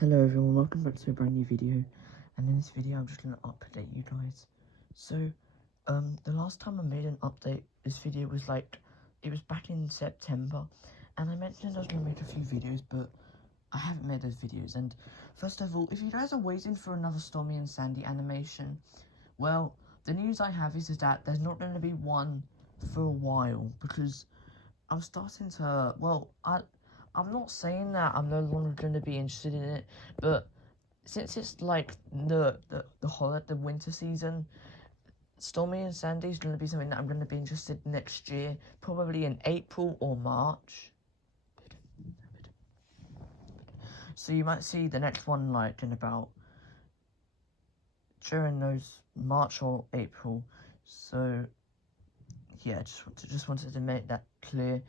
Hello everyone, welcome back to a brand new video, and in this video I'm just going to update you guys. So, the last time I made an update, this video was it was back in September, and I mentioned I was going to make a few videos, but I haven't made those videos. And first of all, if you guys are waiting for another Stormy and Sandy animation, well, the news I have is that there's not going to be one for a while, because I'm starting to, I'm not saying that I'm no longer going to be interested in it, but since it's like the winter season, Stormy and Sandy is going to be something that I'm going to be interested in next year, probably in April or March. So you might see the next one like in about during those March or April. So yeah, just wanted to make that clear.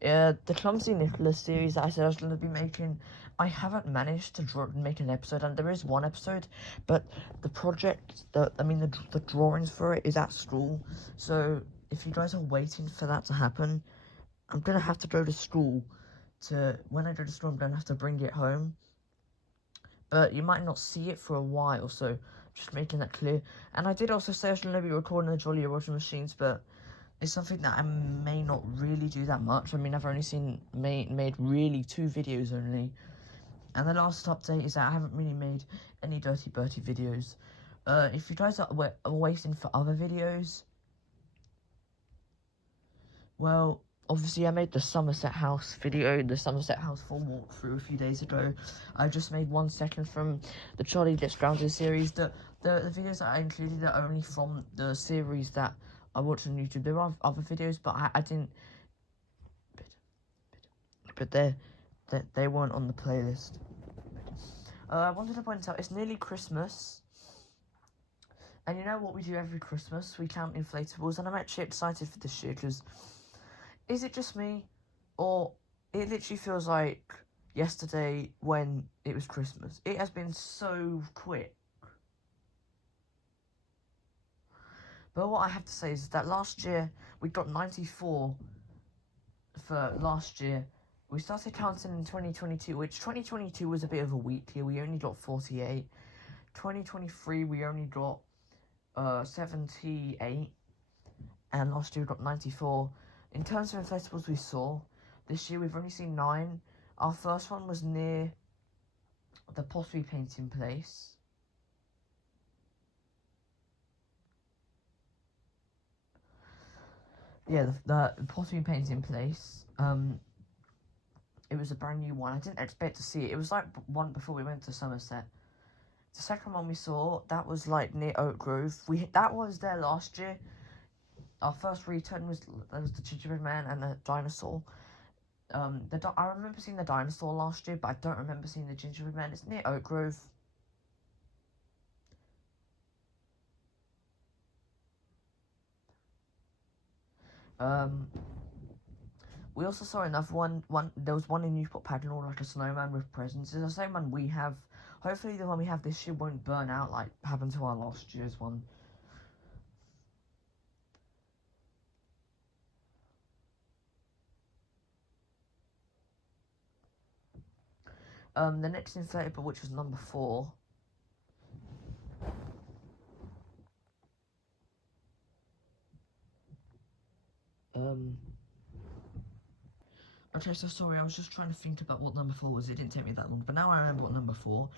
The Clumsy Nicholas series that I said I was going to be making, I haven't managed to make an episode, and there is one episode, but the project, the drawings for it is at school, so if you guys are waiting for that to happen, I'm going to have to go to school. When I go to school, I'm going to have to bring it home, but you might not see it for a while, so just making that clear. And I did also say I was going to be recording the Jolly Roger Machines, but it's something that I may not really do that much. I mean, I've only made really 2 videos only. And the last update is that I haven't really made any Dirty Bertie videos. If you guys are waiting for other videos, well, obviously I made the Somerset House video, the Somerset House full walkthrough a few days ago. I just made 1 second from the Charlie Gets Grounded series. The videos that I included are only from the series that I watched on YouTube. There are other videos, but I didn't. But they weren't on the playlist. I wanted to point out it's nearly Christmas, and you know what we do every Christmas? We count inflatables, and I'm actually excited for this year because is it just me, or it literally feels like yesterday when it was Christmas? It has been so quick. But what I have to say is that last year we got 94 for last year. We started counting in 2022, which 2022 was a bit of a weak year. We only got 48. 2023 we only got 78, and last year we got 94. In terms of inflatables we saw, this year we've only seen 9. Our first one was near the pottery painting place. Yeah, the pottery painting place. It was a brand new one. I didn't expect to see it. It was like one before we went to Somerset. The second one we saw, that was like near Oak Grove. That was there last year. Our first return was the gingerbread man and the dinosaur. I remember seeing the dinosaur last year, but I don't remember seeing the gingerbread man. It's near Oak Grove. We also saw another one. There was one in Newport Pagnell, like a snowman with presents. It's the same one we have. Hopefully, the one we have this year won't burn out like happened to our last year's one. The next inflatable, which was number 4. Okay, so sorry, I was just trying to think about what number 4 was. It didn't take me that long, but now I remember what number 4.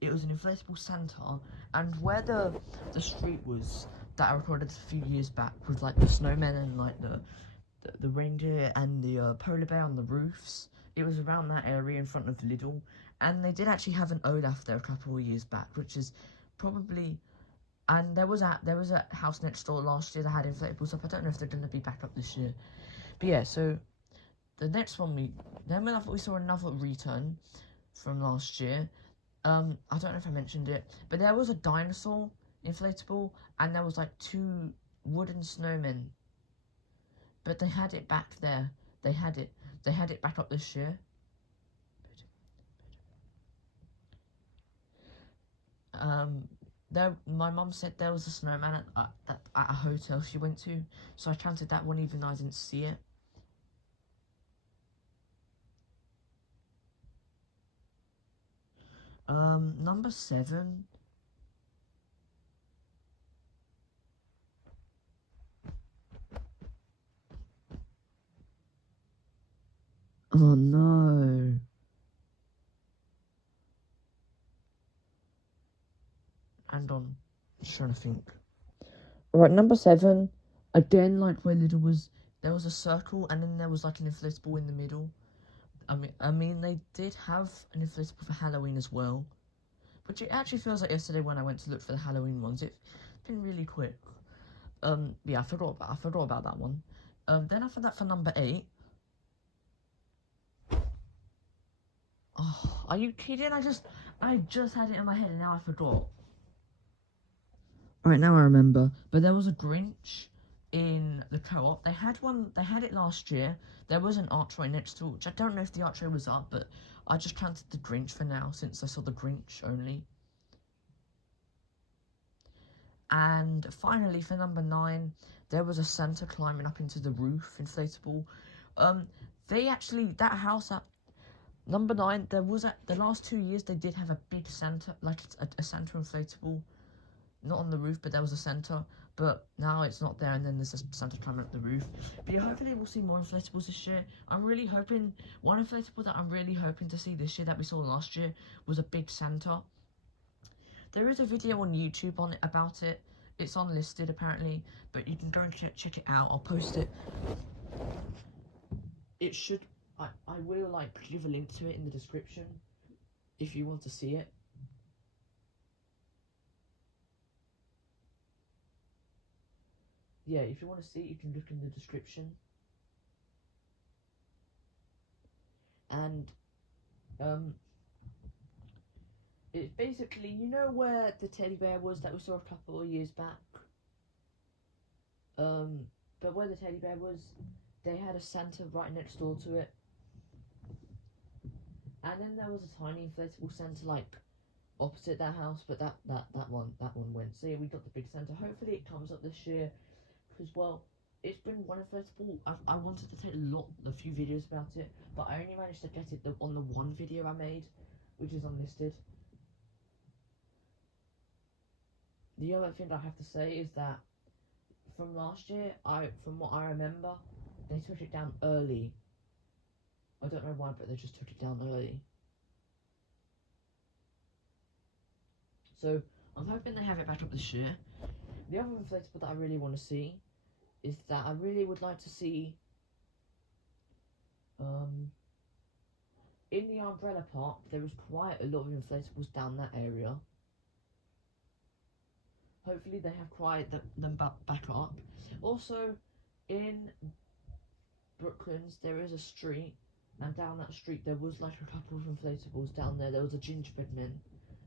It was an inflatable Santa, and where the street was that I recorded a few years back with like the snowmen and like the reindeer and the polar bear on the roofs. It was around that area in front of Lidl, and they did actually have an Olaf there a couple of years back, which is probably. And there was a house next door last year that had inflatables up. I don't know if they're going to be back up this year, but yeah. So the next one we saw another return from last year. I don't know if I mentioned it, but there was a dinosaur inflatable, and there was like 2 wooden snowmen. But they had it back there. They had it back up this year. My mum said there was a snowman at a hotel she went to, so I counted that one even though I didn't see it. Number 7. Oh no. And on. Just trying to think. Alright, number 7. Again, like where Little was, there was a circle and then there was like an inflatable in the middle. I mean, they did have an inflatable for Halloween as well. Which it actually feels like yesterday when I went to look for the Halloween ones. It's been really quick. Yeah, I forgot about that one. Then after that, for number 8. Oh, are you kidding? I just had it in my head and now I forgot. Alright, now I remember. But there was a Grinch in the co-op. They had it last year. There was an archway next to it, which I don't know if the archway was up, but I just counted the Grinch for now since I saw the Grinch only. And finally, for number 9, there was a Santa climbing up into the roof, inflatable. They actually, that house at number 9, there was the last 2 years they did have a big Santa, like a Santa inflatable, not on the roof, but there was a Santa. But now it's not there, and then there's a Santa climbing up the roof. But yeah, hopefully we'll see more inflatables this year. I'm really hoping, one inflatable that I'm really hoping to see this year that we saw last year was a big Santa. There is a video on YouTube on it about it. It's unlisted apparently, but you can go and check it out. I'll post it. It should. I will like give a link to it in the description if you want to see it. Yeah, if you want to see it, you can look in the description. And it's basically, you know where the teddy bear was that we saw a couple of years back? But where the teddy bear was, they had a Santa right next door to it. And then there was a tiny inflatable Santa like opposite that house, but that one went. So yeah, we got the big Santa. Hopefully it comes up this year, because well, it's been one inflatable. I wanted to take a few videos about it, but I only managed to get it on the one video I made, which is unlisted. The other thing I have to say is that from last year, from what I remember, they took it down early. I don't know why, but they just took it down early. So I'm hoping they have it back up this year. The other inflatable that I really want to see is that I really would like to see in the umbrella park there is quite a lot of inflatables down that area. Hopefully they have quite them back up. Also, in Brooklands there is a street, and down that street there was like a couple of inflatables down there. There was a gingerbread man,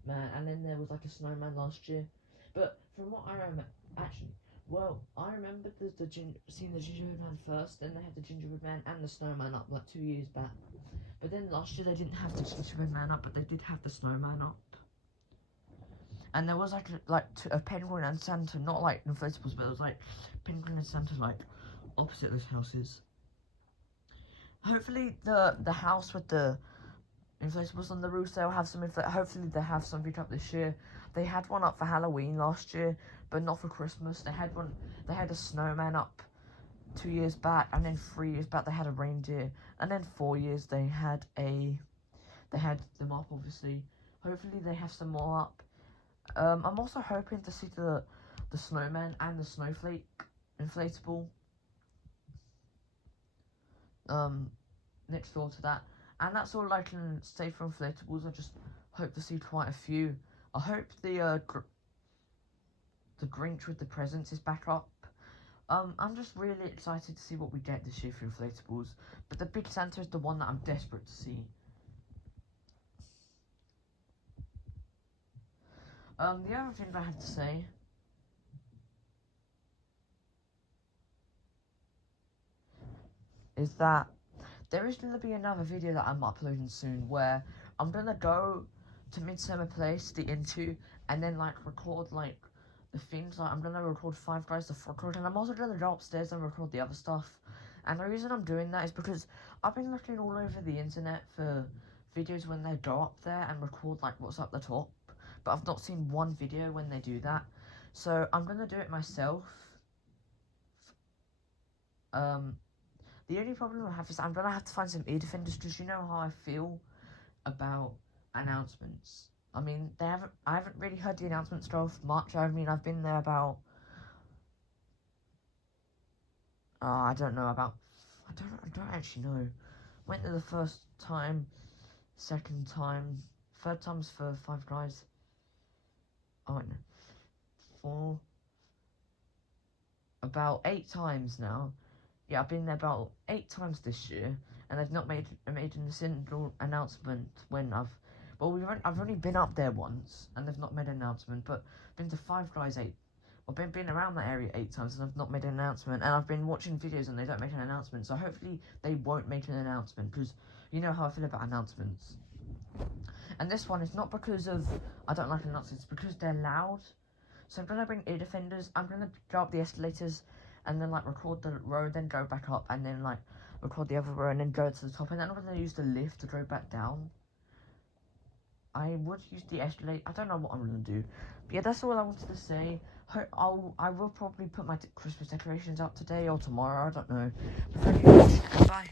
and then there was like a snowman last year. But from what I remember, actually, well, I remember seeing the gingerbread man first, then they had the gingerbread man and the snowman up like 2 years back. But then last year they didn't have the gingerbread man up, but they did have the snowman up. And there was like a penguin and Santa, not like inflatables, but it was like penguin and Santa like opposite those houses. Hopefully the house with the inflatables on the roof, they'll have some hopefully they have something up this year. They had one up for Halloween last year, but not for Christmas. They had a snowman up 2 years back, and then 3 years back they had a reindeer, and then 4 years they had them up, obviously. Hopefully they have some more up. I'm also hoping to see the snowman and the snowflake inflatable next door to that. And that's all I can say for inflatables. I just hope to see quite a few. I hope the Grinch with the presents is back up. I'm just really excited to see what we get this year for inflatables. But the Big Santa is the one that I'm desperate to see. The other thing I have to say is that there is going to be another video that I'm uploading soon where I'm going to go to Midsummer Place, the Into, and then like record like the things. Like I'm going to record Five Guys the Forecourt, and I'm also going to go upstairs and record the other stuff. And the reason I'm doing that is because I've been looking all over the internet for videos when they go up there and record like what's up the top, but I've not seen one video when they do that. So I'm gonna do it myself. The only problem I have is I'm gonna have to find some ear defenders, because you know how I feel about announcements. I mean, I haven't really heard the announcements go off much. I mean, I've been there about, I don't actually know. Went there the first time, second time, third time's for Five Guys. Oh, no. 4, about 8 times now. Yeah, I've been there about 8 times this year, and they've not made a single announcement when I've only been up there once, and they've not made an announcement, but been to Five Guys 8. I've been around that area 8 times, and I've not made an announcement, and I've been watching videos, and they don't make an announcement, so hopefully they won't make an announcement, because you know how I feel about announcements. And this one is not because of I don't like announcements, it's because they're loud. So I'm gonna bring ear defenders, I'm gonna go up the escalators, and then like record the row, then go back up, and then like record the other row, and then go to the top, and then I'm gonna use the lift to go back down. I would use the escalator. I don't know what I'm gonna do, but yeah, that's all I wanted to say. I will probably put my Christmas decorations up today or tomorrow. I don't know. But thank you for watching, and bye.